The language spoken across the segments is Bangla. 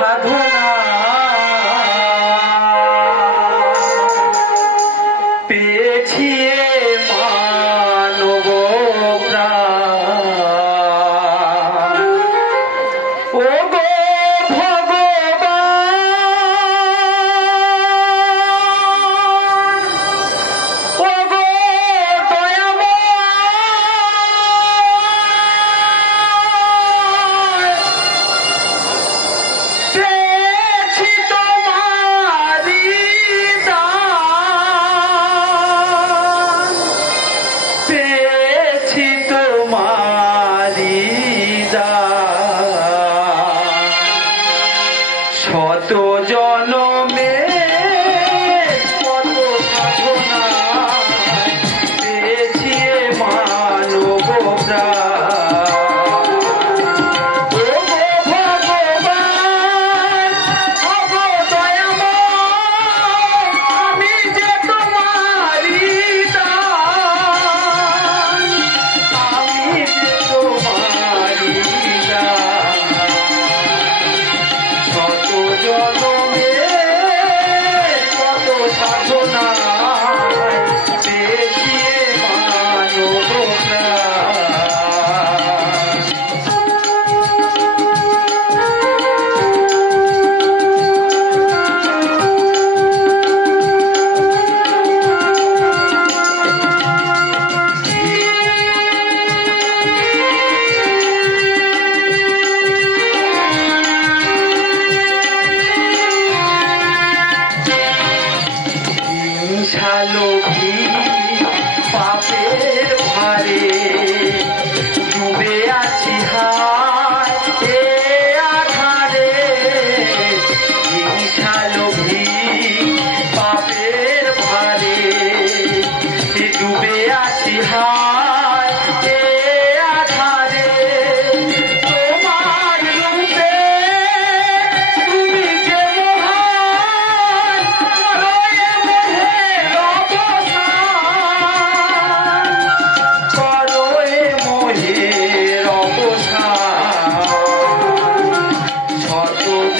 সাধনা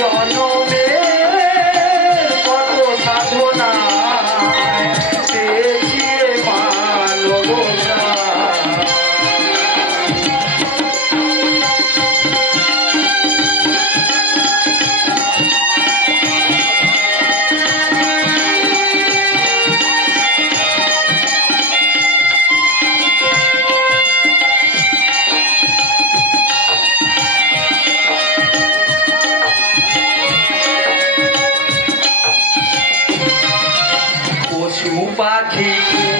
শত জনমে কত সাধনা। 出发去。